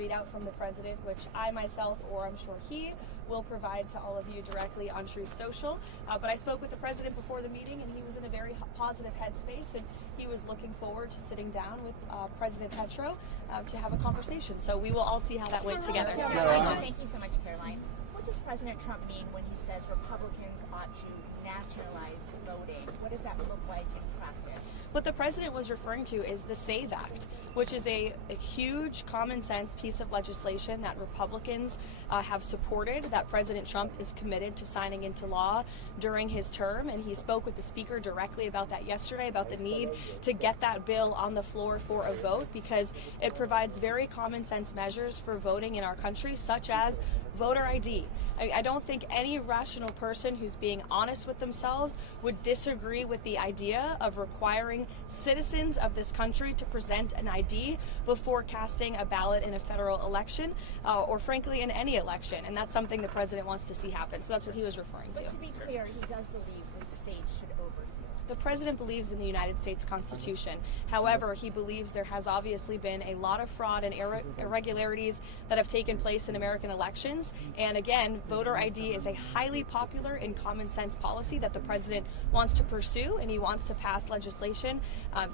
readout from the president, which I myself, or I'm sure he, will provide to all of you directly on Truth Social. But I spoke with the president before the meeting, and he was in a very positive headspace, and he was looking forward to sitting down with President Petro to have a conversation. So we will all see how that went together. Thank you so much, Karoline. What does President Trump mean when he says Republicans ought to nationalize voting? What does that look like in practice? What the president was referring to is the SAVE Act, which is a huge common sense piece of legislation that Republicans have supported, that President Trump is committed to signing into law during his term. And he spoke with the speaker directly about that yesterday, about the need to get that bill on the floor for a vote, because it provides very common sense measures for voting in our country, such as voter ID. I don't think any rational person who's being honest with themselves would disagree with the idea of requiring citizens of this country to present an ID before casting a ballot in a federal election, or frankly in any election. And that's something the president wants to see happen. So that's what he was referring to. But to be clear, he does believe the state should oversee. The president believes in the United States Constitution. However, he believes there has obviously been a lot of fraud and irregularities that have taken place in American elections. And again, voter ID is a highly popular and common sense policy that the president wants to pursue, and he wants to pass legislation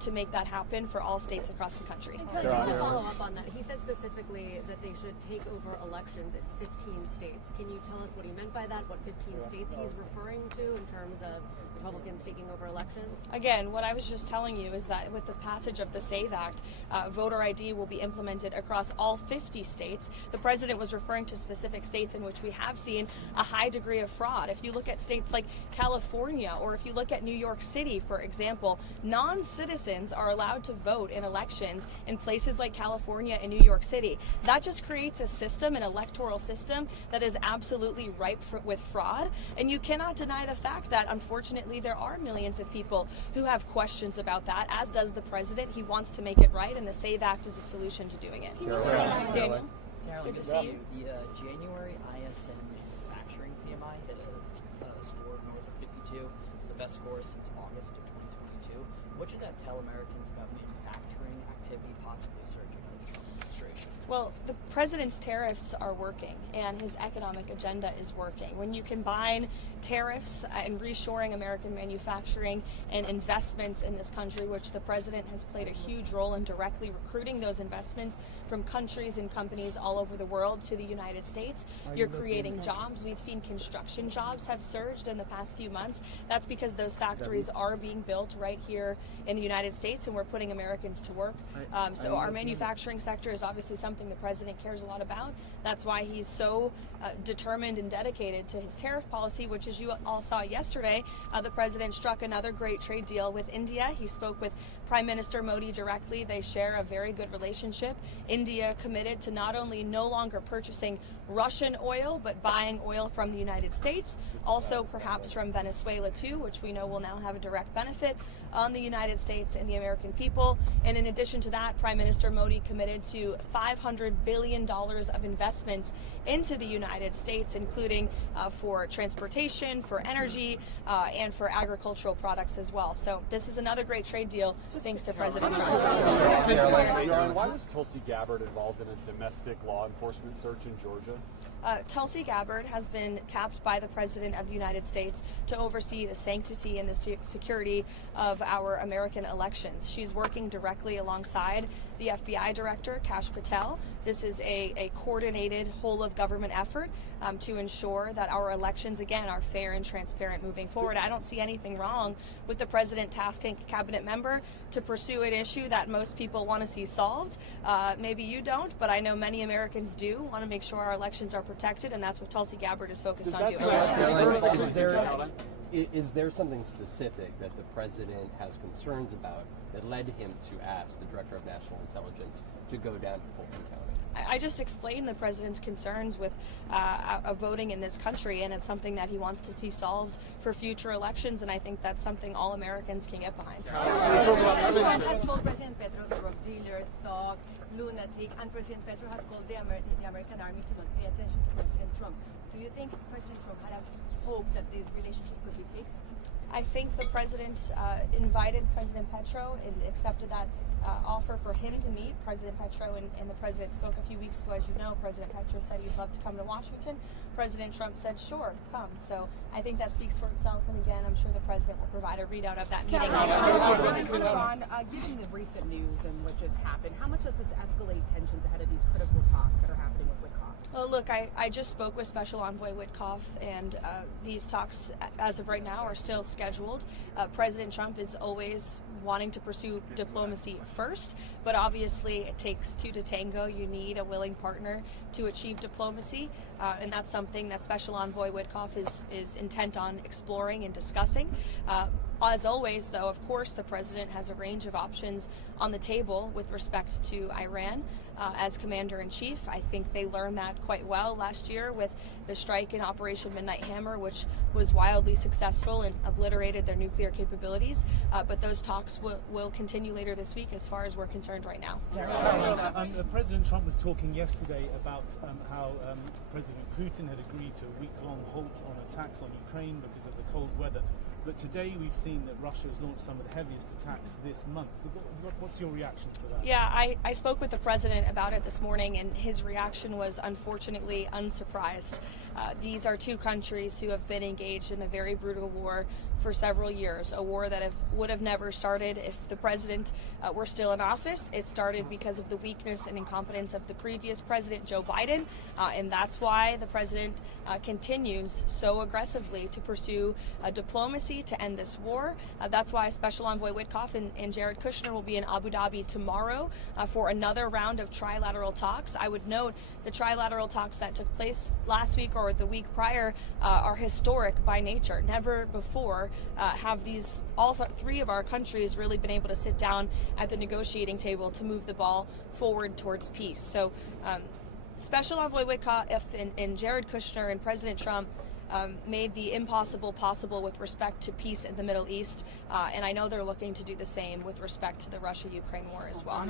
to make that happen for all states across the country. Just to follow up on that, he said specifically that they should take over elections in 15 states. Can you tell us what he meant by that, what 15 states he's referring to in terms of Republicans taking over elections? Again, what I was just telling you is that with the passage of the SAVE Act, voter ID will be implemented across all 50 states. The president was referring to specific states in which we have seen a high degree of fraud. If you look at states like California, or if you look at New York City, for example, non-citizens are allowed to vote in elections in places like California and New York City. That just creates a system, an electoral system, that is absolutely ripe with fraud. And you cannot deny the fact that, unfortunately, there are millions of people who have questions about that, as does the president. He wants to make it right, and the SAVE Act is a solution to doing it. Daniel, good to see you. The January ISM manufacturing PMI hit a score of north of 52. It's the best score since August of 2022. What should that tell Americans about manufacturing activity possibly surging under the Trump administration? Well, the president's tariffs are working, and his economic agenda is working. When you combine tariffs and reshoring American manufacturing and investments in this country, which the president has played a huge role in directly recruiting those investments from countries and companies all over the world to the United States, you're creating jobs. We've seen construction jobs have surged in the past few months. That's because those factories are being built right here in the United States, and we're putting Americans to work. So our manufacturing sector is obviously something the president cares a lot about. That's why he's so determined and dedicated to his tariff policy, which, as you all saw yesterday, the president struck another great trade deal with India. He spoke with Prime Minister Modi directly. They share a very good relationship. India committed to not only no longer purchasing Russian oil, but buying oil from the United States, also perhaps from Venezuela too, which we know will now have a direct benefit on the United States and the American people. And in addition to that, Prime Minister Modi committed to $500 billion of investments into the United States, including for transportation, for energy, and for agricultural products as well. So this is another great trade deal thanks to President Trump. Why was Tulsi Gabbard involved in a domestic law enforcement search in Georgia? Tulsi Gabbard has been tapped by the President of the United States to oversee the sanctity and the security of our American elections. She's working directly alongside the FBI Director, Kash Patel. This is a coordinated whole-of-government effort to ensure that our elections, again, are fair and transparent moving forward. I don't see anything wrong with the President tasking a cabinet member to pursue an issue that most people want to see solved. Maybe you don't, but I know many Americans do want to make sure our elections are protected, and that's what Tulsi Gabbard is focused on doing. Is there something specific that the president has concerns about that led him to ask the Director of National Intelligence to go down to Fulton County? I just explained the president's concerns with voting in this country, and it's something that he wants to see solved for future elections, and I think that's something all Americans can get behind. President has called President Petro a drug dealer, thug, lunatic, and President Petro has called the American army to not pay attention to President Trump. Do you think President Trump had a hope that this relationship could be fixed? I think the president invited President Petro and accepted that offer for him to meet President Petro, and the president spoke a few weeks ago. As you know, President Petro said he'd love to come to Washington. President Trump said, sure, come. So I think that speaks for itself, and again, I'm sure the president will provide a readout of that meeting. Sean, given the recent news and what just happened, how much does this escalate tensions ahead of these critical talks that are happening with Witkoff? Well, look, I just spoke with Special Envoy Witkoff, and these talks, as of right now, are still scheduled. President Trump is always wanting to pursue diplomacy first, but obviously it takes two to tango. You need a willing partner to achieve diplomacy, and that's something that Special Envoy Witkoff is intent on exploring and discussing. As always, though, of course, the president has a range of options on the table with respect to Iran. As commander-in-chief, I think they learned that quite well last year with the strike in Operation Midnight Hammer, which was wildly successful and obliterated their nuclear capabilities. But those talks will continue later this week as far as we're concerned right now. President Trump was talking yesterday about how President Putin had agreed to a week-long halt on attacks on Ukraine because of the cold weather. But today we've seen that Russia has launched some of the heaviest attacks this month. What's your reaction to that? Yeah, I spoke with the president about it this morning, and his reaction was unfortunately unsurprised. These are two countries who have been engaged in a very brutal war for several years, a war that would have never started if the president were still in office. It started because of the weakness and incompetence of the previous president, Joe Biden, and that's why the president continues so aggressively to pursue diplomacy to end this war. That's why Special Envoy Witkoff and Jared Kushner will be in Abu Dhabi tomorrow for another round of trilateral talks. I would note the trilateral talks that took place last week or the week prior are historic by nature. Never before have three of our countries really been able to sit down at the negotiating table to move the ball forward towards peace. So Special Envoy Witkoff and Jared Kushner and President Trump made the impossible possible with respect to peace in the Middle East, and I know they're looking to do the same with respect to the Russia-Ukraine war as well.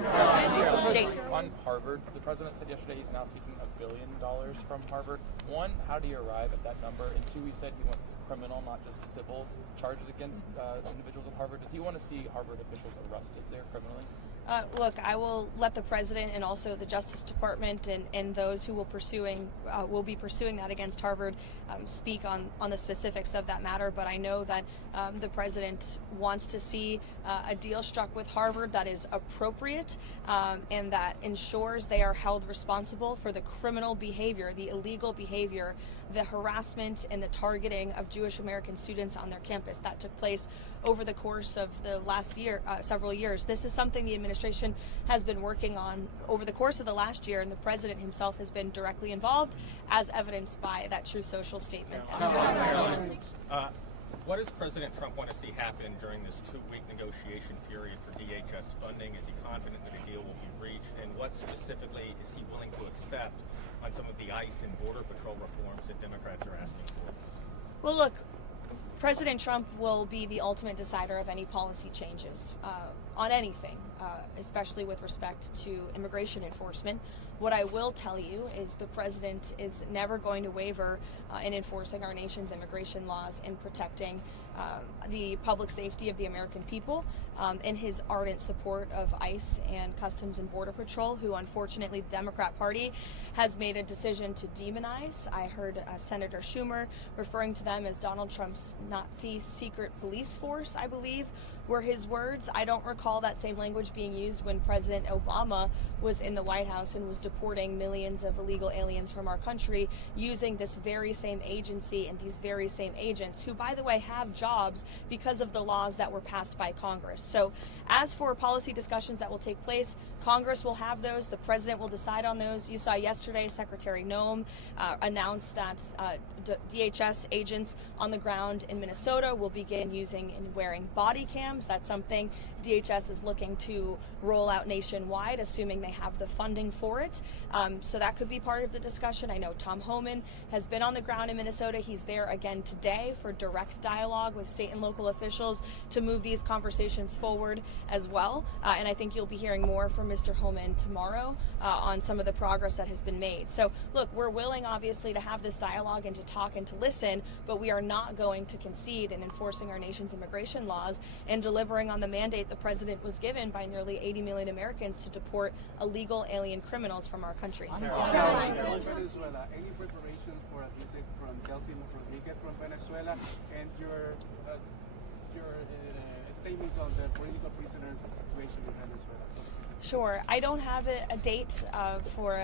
Jake. On Harvard, the president said yesterday he's now seeking $1 billion from Harvard. One, how do you arrive at that number? And two, he said he wants criminal, not just civil, charges against individuals at Harvard. Does he want to see Harvard officials arrested there criminally? Look, I will let the president and also the Justice Department and those who will be pursuing that against Harvard speak on the specifics of that matter. But I know that the president wants to see a deal struck with Harvard that is appropriate and that ensures they are held responsible for the criminal behavior, the illegal behavior, the harassment and the targeting of Jewish American students on their campus that took place over the course of the last year, several years. This is something the administration has been working on over the course of the last year, and the president himself has been directly involved, as evidenced by that True Social statement as well. What does President Trump want to see happen during this 2-week negotiation period for DHS funding? Is he confident that a deal will be reached? And what specifically is he willing to accept on some of the ICE and Border Patrol reforms that Democrats are asking for? Well, look, President Trump will be the ultimate decider of any policy changes on anything, especially with respect to immigration enforcement. What I will tell you is the president is never going to waver in enforcing our nation's immigration laws and protecting the public safety of the American people in his ardent support of ICE and Customs and Border Patrol, who unfortunately the Democrat Party has made a decision to demonize. I heard Senator Schumer referring to them as Donald Trump's Nazi secret police force, I believe, were his words. I don't recall that same language being used when President Obama was in the White House and was deporting millions of illegal aliens from our country using this very same agency and these very same agents, who, by the way, have jobs because of the laws that were passed by Congress. So as for policy discussions that will take place, Congress will have those. The president will decide on those. You saw yesterday Secretary Noem announced that DHS agents on the ground in Minnesota will begin using and wearing body cams. That's something DHS is looking to to roll out nationwide, assuming they have the funding for it. So that could be part of the discussion. I know Tom Homan has been on the ground in Minnesota. He's there again today for direct dialogue with state and local officials to move these conversations forward as well. And I think you'll be hearing more from Mr. Homan tomorrow on some of the progress that has been made. So look, we're willing obviously to have this dialogue and to talk and to listen, but we are not going to concede in enforcing our nation's immigration laws and delivering on the mandate the president was given by nearly 80 million Americans to deport illegal alien criminals from our country. Venezuela, any preparations for a visit from Secy Rodriguez from Venezuela, and your statements on the political prisoners situation in Venezuela? Sure. I don't have a date for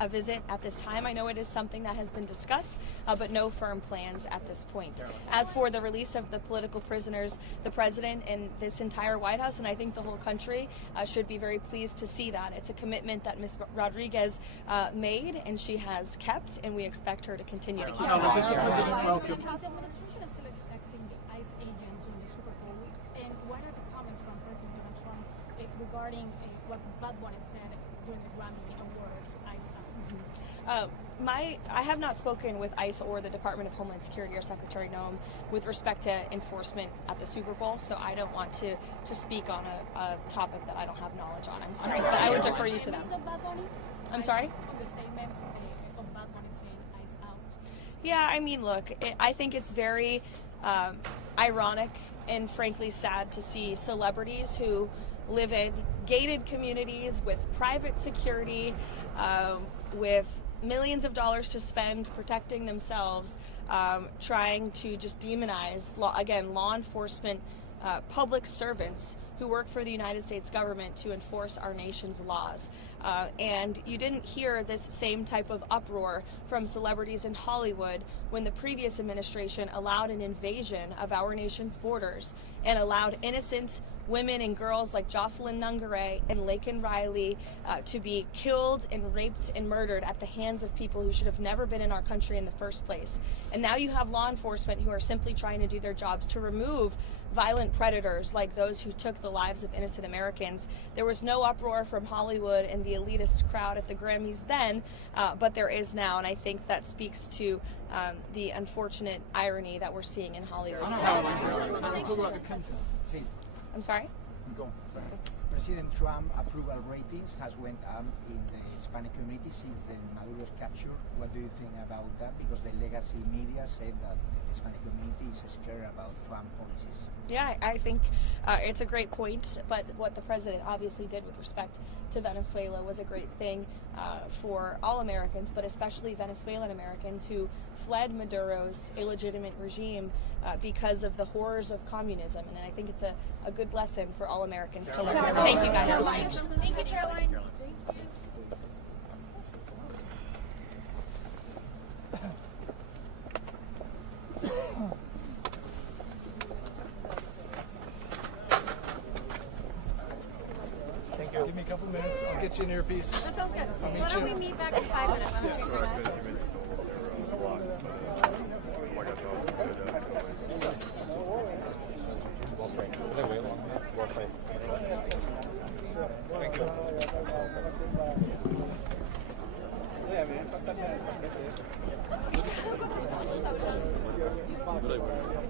a visit at this time. I know it is something that has been discussed, but no firm plans at this point. As for the release of the political prisoners, the president and this entire White House, and I think the whole country, should be very pleased to see that. It's a commitment that Ms. Rodriguez made, and she has kept, and we expect her to continue to keep it. The administration is still expecting the ICE agents during the Super Bowl week. And what are the comments from President Donald Trump regarding what Bad Bunny said during the Grammy Awards, ICE out? I have not spoken with ICE or the Department of Homeland Security or Secretary Noem with respect to enforcement at the Super Bowl, so I don't want to speak on a topic that I don't have knowledge on. I'm sorry, but I would defer you to them. I'm sorry? On the statements of Bad Bunny saying ICE out. Yeah, I mean, look, I think it's very ironic and frankly sad to see celebrities who live in gated communities with private security, with millions of dollars to spend protecting themselves, trying to just demonize, law enforcement, public servants who work for the United States government to enforce our nation's laws. And you didn't hear this same type of uproar from celebrities in Hollywood when the previous administration allowed an invasion of our nation's borders and allowed innocent women and girls like Jocelyn Nungare and Laken Riley to be killed and raped and murdered at the hands of people who should have never been in our country in the first place. And now you have law enforcement who are simply trying to do their jobs to remove violent predators like those who took the lives of innocent Americans. There was no uproar from Hollywood and the elitist crowd at the Grammys then, but there is now, and I think that speaks to the unfortunate irony that we're seeing in Hollywood. I'm sorry? President Trump approval ratings has went up in the Hispanic community since the Maduro's capture. What do you think about that? Because the legacy media said that the Hispanic community is scared about Trump policies. Yeah, I think it's a great point, but what the president obviously did with respect to Venezuela was a great thing for all Americans, but especially Venezuelan Americans who fled Maduro's illegitimate regime because of the horrors of communism, and I think it's a good lesson for all Americans to learn. Thank you, guys. Thank you, Caroline. Thank you. Give me a couple minutes. I'll get you an earpiece. That sounds good. Why don't we meet back in 5 minutes? I'm sure you're that. Thank you.